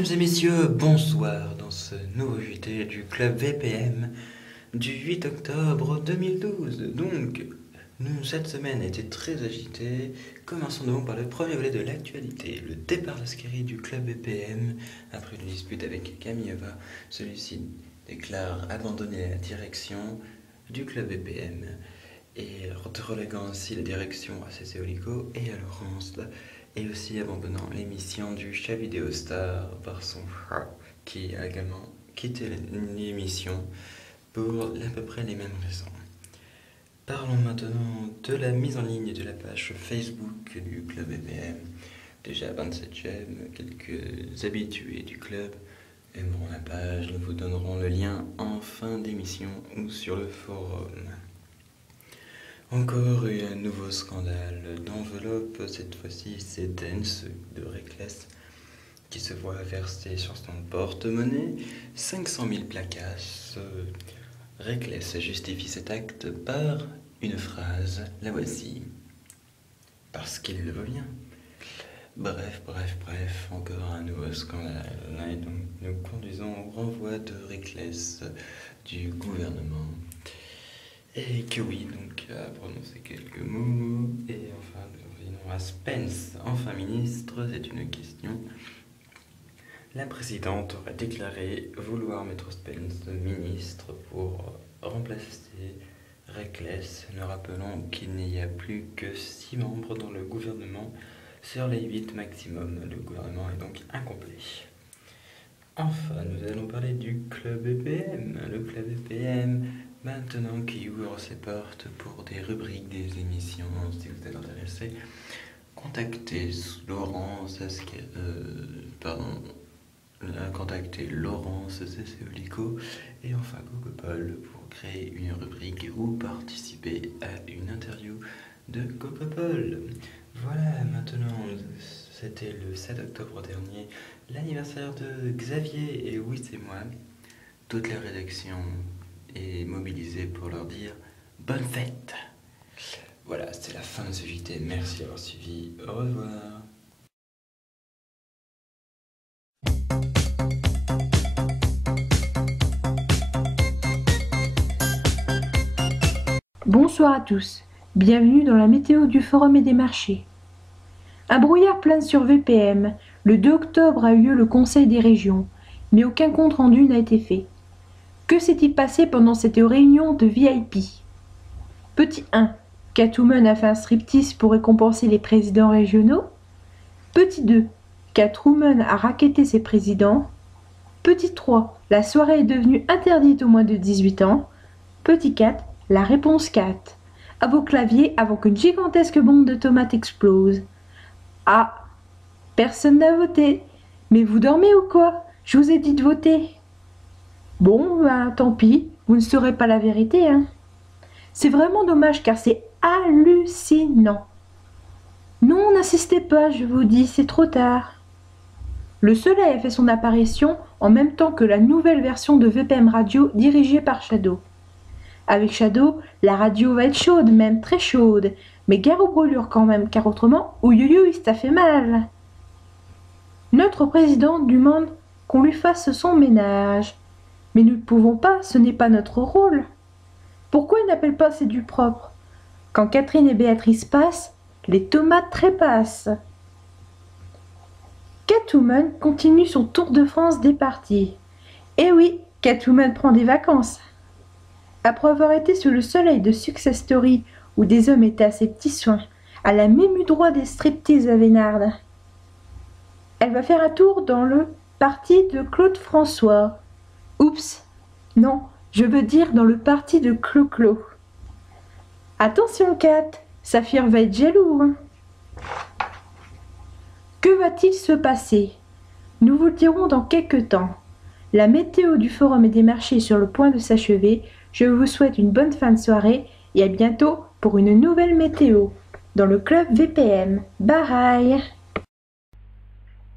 Mesdames et messieurs, bonsoir dans ce nouveau JT du Club VPM du 8 octobre 2012. Donc, cette semaine a été très agitée. Commençons donc par le premier volet de l'actualité. Le départ d'Ascari du Club VPM. Après une dispute avec Camilleva, celui-ci déclare abandonner la direction du Club VPM et reléguant ainsi la direction à CC Olico et à Laurence, et aussi abandonnant l'émission du chat vidéo star par son chat, qui a également quitté l'émission pour à peu près les mêmes raisons. Parlons maintenant de la mise en ligne de la page Facebook du Club VPM. Déjà 27e, quelques habitués du club aimeront la page, nous vous donnerons le lien en fin d'émission ou sur le forum. Encore un nouveau scandale d'enveloppe, cette fois-ci c'est Dance de Reckless qui se voit verser sur son porte-monnaie 500 000 placasses. Reckless justifie cet acte par une phrase, la voici, parce qu'il le veut bien. Bref, encore un nouveau scandale, et donc nous conduisons au renvoi de Reckless du gouvernement. Et que oui, donc à prononcer quelques mots, et enfin nous revenons à Spence, enfin ministre, c'est une question. La présidente aurait déclaré vouloir mettre Spence ministre pour remplacer Reckless. Nous rappelons qu'il n'y a plus que 6 membres dans le gouvernement sur les 8 maximum. Le gouvernement est donc incomplet. Enfin, nous allons parler du Club VPM. Le Club VPM, maintenant qui ouvre ses portes pour des rubriques, des émissions. Si vous êtes intéressé, contactez Laurence CC Olico et enfin Cocopole pour créer une rubrique ou participer à une interview de Cocopole. Voilà, maintenant, c'était le 7 octobre dernier, l'anniversaire de Xavier, et oui, c'est moi. Toute la rédaction est mobilisée pour leur dire bonne fête. Voilà, c'est la fin de ce JT. Merci d'avoir suivi. Au revoir. Bonsoir à tous, bienvenue dans la météo du Forum et des marchés. Un brouillard plane sur VPM. Le 2 octobre a eu lieu le Conseil des régions, mais aucun compte-rendu n'a été fait. Que s'est-il passé pendant cette réunion de VIP? Petit 1. Catwoman a fait un striptease pour récompenser les présidents régionaux. Petit 2. Catwoman a racketté ses présidents. Petit 3. La soirée est devenue interdite aux moins de 18 ans. Petit 4. La réponse 4. À vos claviers avant qu'une gigantesque bombe de tomates explose. Ah, personne n'a voté. Mais vous dormez ou quoi? Je vous ai dit de voter. Bon, ben tant pis, vous ne saurez pas la vérité, hein. C'est vraiment dommage car c'est hallucinant. Non, n'insistez pas, je vous dis, c'est trop tard. Le soleil a fait son apparition en même temps que la nouvelle version de VPM Radio dirigée par Shadow. Avec Shadow, la radio va être chaude, même très chaude, mais gare aux brûlures quand même, car autrement, ouïouïouï, ça fait mal. Notre président demande qu'on lui fasse son ménage. Mais nous ne pouvons pas, ce n'est pas notre rôle. Pourquoi il n'appelle pas c'est du propre? Quand Catherine et Béatrice passent, les tomates trépassent. Catwoman continue son tour de France des parties. Eh oui, Catwoman prend des vacances. Après avoir été sous le soleil de Success Story, où des hommes étaient à ses petits soins, elle a même eu droit des striptease à Vénarde. Elle va faire un tour dans le parti de Claude François. Oups, non, je veux dire dans le parti de Clo-Clo. Attention, Kat, Saphir va être jaloux. Hein. Que va-t-il se passer? Nous vous le dirons dans quelques temps. La météo du Forum et des marchés est sur le point de s'achever. Je vous souhaite une bonne fin de soirée et à bientôt pour une nouvelle météo dans le Club VPM. Bye!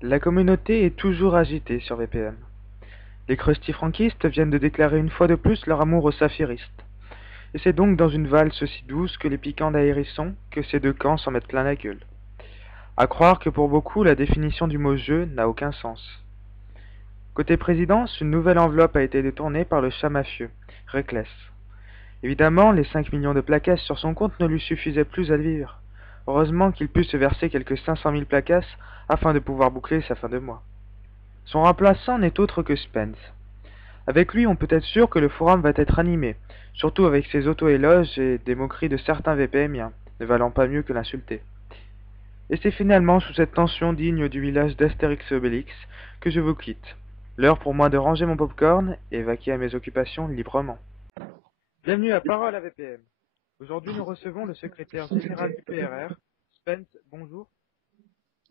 La communauté est toujours agitée sur VPM. Les crusty-franquistes viennent de déclarer une fois de plus leur amour aux saphiristes. Et c'est donc dans une valse aussi douce que les piquants d'Ahérisson que ces deux camps s'en mettent plein la gueule. À croire que pour beaucoup, la définition du mot « jeu » n'a aucun sens. Côté présidence, une nouvelle enveloppe a été détournée par le chat mafieux, Reckless. Évidemment, les 5 millions de plaquettes sur son compte ne lui suffisaient plus à vivre. Heureusement qu'il put se verser quelques 500 000 plaquettes afin de pouvoir boucler sa fin de mois. Son remplaçant n'est autre que Spence. Avec lui, on peut être sûr que le forum va être animé, surtout avec ses auto-éloges et des moqueries de certains VPMiens, ne valant pas mieux que l'insulter. Et c'est finalement sous cette tension digne du village d'Astérix et Obélix que je vous quitte. L'heure pour moi de ranger mon popcorn et vaquer à mes occupations librement. Bienvenue à Parole à VPM. Aujourd'hui, nous recevons le secrétaire général du PRR, Spence. Bonjour.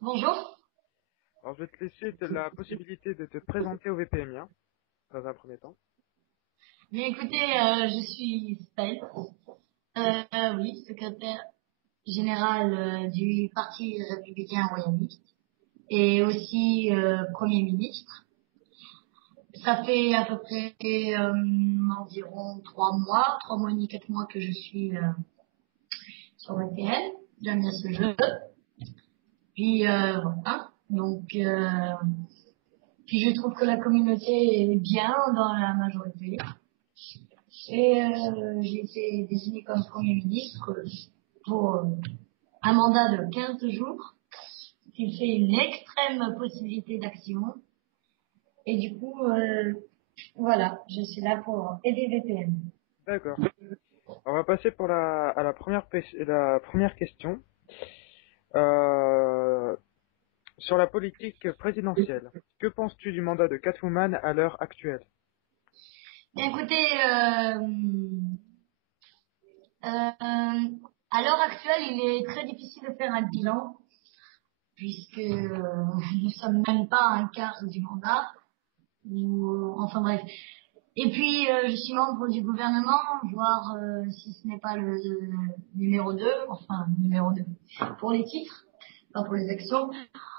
Bonjour. Alors, je vais te laisser la possibilité de te présenter au VPMien, dans un premier temps. Mais écoutez, je suis Spence, oui, secrétaire général du Parti républicain royaliste et aussi Premier ministre. Ça fait à peu près environ 3 mois et demi, 4 mois que je suis sur VPN. J'aime bien ce jeu. Puis voilà. Donc, puis je trouve que la communauté est bien dans la majorité. Et j'ai été désigné comme Premier ministre pour un mandat de 15 jours, ce qui fait une extrême possibilité d'action. Et du coup, voilà, je suis là pour aider VPN. D'accord. On va passer à la première question. Sur la politique présidentielle. Que penses-tu du mandat de Catwoman à l'heure actuelle? Bien, écoutez, à l'heure actuelle, il est très difficile de faire un bilan, puisque nous sommes même pas à un quart du mandat. Enfin bref. Et puis, je suis membre du gouvernement, voire si ce n'est pas le numéro 2, enfin numéro 2 pour les titres, pas pour les actions.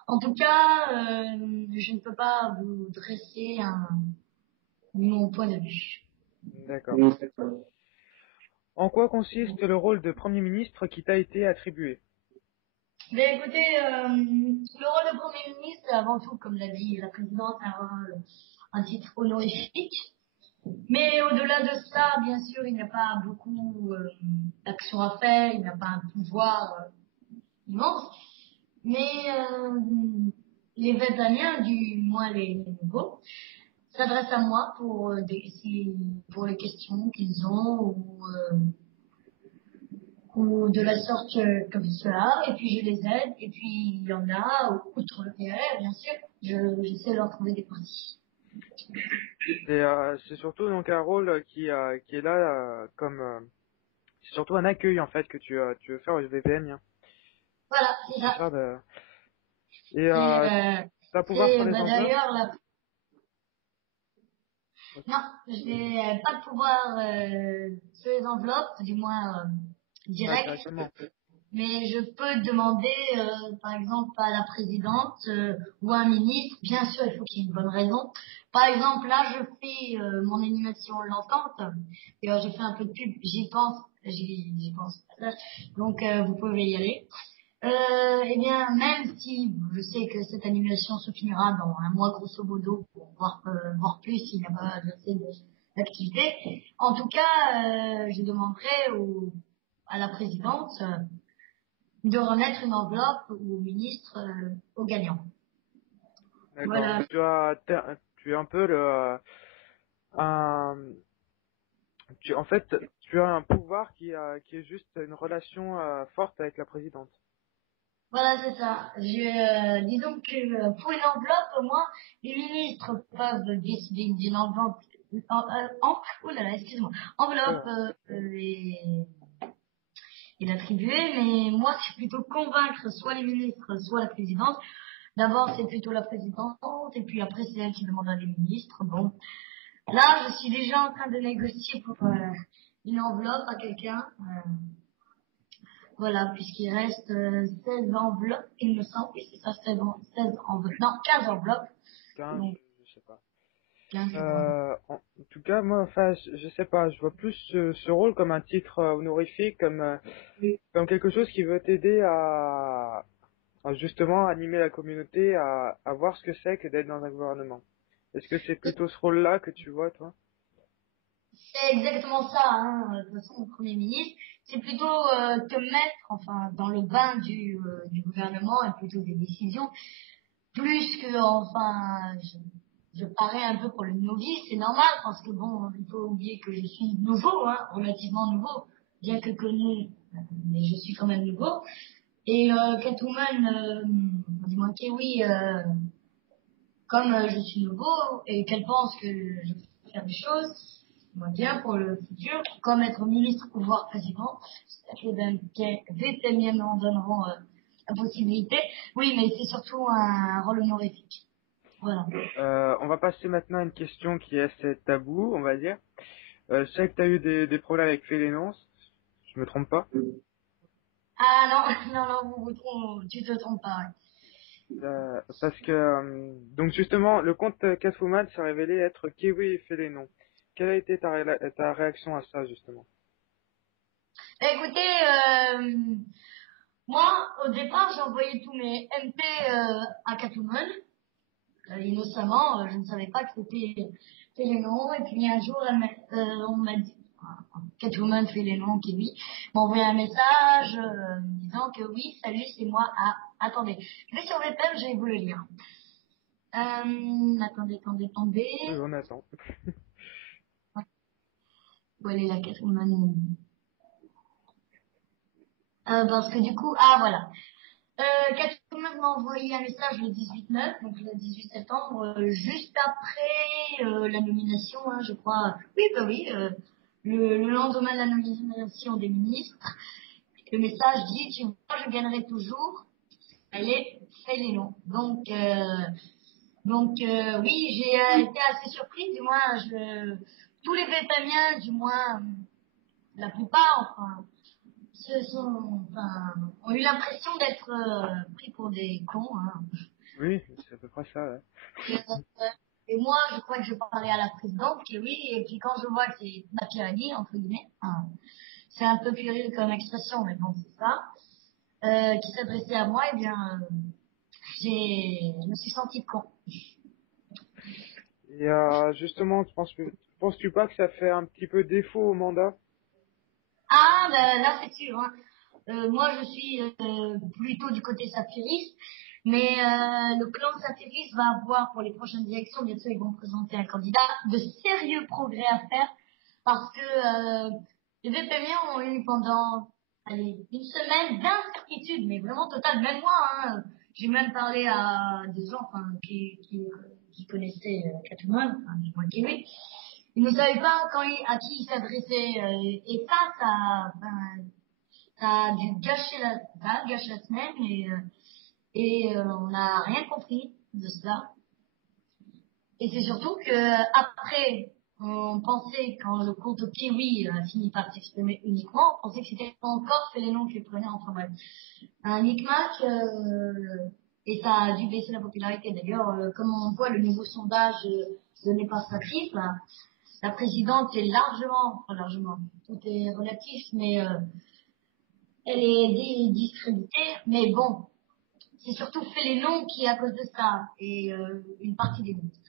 En tout cas, je ne peux pas vous dresser mon point de vue. D'accord. En quoi consiste le rôle de Premier ministre qui t'a été attribué? Mais écoutez, le rôle de Premier ministre, c'est avant tout, comme l'a dit la présidente, un titre honorifique. Mais au-delà de ça, bien sûr, il n'y a pas beaucoup d'actions à faire, il n'y a pas un pouvoir immense. Mais les Vétaniens, du moins les nouveaux, s'adressent à moi pour pour les questions qu'ils ont ou de la sorte comme cela. Et puis je les aide. Et puis il y en a, outre le PRR, bien sûr, j'essaie de leur trouver des parties. C'est surtout donc un rôle qui est là c'est surtout un accueil en fait que tu veux faire au VPN. Hein. Voilà, c'est ça. Et t'as pouvoir sur les enveloppes. D'ailleurs, non, je n'ai pas de pouvoir sur les enveloppes, du moins direct. Mais je peux demander, par exemple, à la présidente ou à un ministre. Bien sûr, il faut qu'il y ait une bonne raison. Par exemple, là, je fais mon animation l'entente. D'ailleurs, j'ai fait un peu de pub. J'y pense. Donc, vous pouvez y aller. Eh bien, même si je sais que cette animation se finira dans un mois grosso modo, voire plus s'il n'y a pas assez d'activité, en tout cas, je demanderai à la présidente de remettre une enveloppe au ministre, au gagnant. D'accord. Voilà. Tu es un peu en fait, tu as un pouvoir qui est juste une relation forte avec la présidente. Voilà, c'est ça. Disons que pour une enveloppe, au moins, les ministres peuvent décider d'une enveloppe, enveloppe et l'attribuer, mais moi, c'est plutôt convaincre soit les ministres, soit la présidente. D'abord, c'est plutôt la présidente, et puis après, c'est elle qui demande à les ministres. Bon, là, je suis déjà en train de négocier pour une enveloppe à quelqu'un. Voilà, puisqu'il reste 16 enveloppes, il me semble. Oui, c'est ça, 16 enveloppes. Non, 15 enveloppes. 15, Donc, je sais pas. 15, En tout cas, moi, enfin, je sais pas, je vois plus ce rôle comme un titre honorifique, comme quelque chose qui veut t'aider à justement animer la communauté, à voir ce que c'est que d'être dans un gouvernement. Est-ce que c'est plutôt ce rôle-là que tu vois, toi? C'est exactement ça, hein. De toute façon, le Premier ministre, c'est plutôt te mettre, enfin, dans le bain du gouvernement et plutôt des décisions, plus que, enfin, je parais un peu pour le novice, c'est normal, parce que bon, il faut oublier que je suis nouveau, hein, relativement nouveau, bien que connu, mais je suis quand même nouveau. Et Catwoman, du moins Kiwi, comme je suis nouveau et qu'elle pense que je peux faire des choses, moi bien pour le futur, comme être ministre ou voire président, VTM en donneront la possibilité. Oui, mais c'est surtout un rôle honorifique. Voilà. On va passer maintenant à une question qui est assez tabou, on va dire. Je sais que tu as eu des problèmes avec Félénance, je me trompe pas? Ah non, non, non, tu te trompes pas. Parce que donc justement, le compte Catwoman s'est révélé être Kiwi et Félénon. Quelle a été ta réaction à ça, justement? Écoutez, moi, au départ, j'ai envoyé tous mes MP à Catwoman. Innocemment, je ne savais pas que c'était les noms. Et puis un jour, on m'a dit, Catwoman fait les noms, qui oui, m'a envoyé un message me disant que oui, salut, c'est moi. Ah, attendez, je vais sur VPN, je vais vous le lire. Attendez. Oui, on attend. Où elle est la Catwoman? Parce que du coup, ah voilà. Catwoman m'a envoyé un message le 18/9, donc le 18 septembre, juste après la nomination, hein, je crois. Oui, bah oui, le lendemain de la nomination des ministres. Le message dit, tu vois, je gagnerai toujours. Allez, fais les noms. Donc oui, j'ai été assez surprise, du moins, tous les Vietnamiens, du moins, la plupart, enfin, ont eu l'impression d'être pris pour des cons. Hein. Oui, c'est à peu près ça, ouais. Et, et moi, je crois que je parlais à la présidente, qui oui, et puis quand je vois que c'est ma pyramide, entre guillemets, hein, c'est un peu puéril comme expression, mais bon, c'est ça, qui s'adressait à moi, eh bien, je me suis sentie con. Et justement, penses-tu pas que ça fait un petit peu défaut au mandat? Ah, ben, là, c'est sûr. Hein. Moi, je suis plutôt du côté saphiriste, mais le clan saphiriste va avoir, pour les prochaines élections, bien sûr, ils vont présenter un candidat, de sérieux progrès à faire, parce que les VPN ont eu pendant une semaine d'incertitude, mais vraiment totale. Même moi, hein, j'ai même parlé à des gens enfin, qui connaissaient Catwoman, enfin, du moins Kiwi. Ils ne savaient pas à qui ils s'adressaient. Et ça a dû gâcher la semaine et on n'a rien compris de cela. Et c'est surtout que après, on pensait, quand le compte Kiwi a fini par s'exprimer uniquement, on pensait que c'était encore fait les noms qui prenaient, enfin bref. Un micmac, et ça a dû baisser la popularité. D'ailleurs, comme on voit le nouveau sondage de Népastratif, là, la présidente est largement, tout est relatif, mais elle est discréditée. Mais bon, c'est surtout fait les noms qui à cause de ça, et une partie des noms.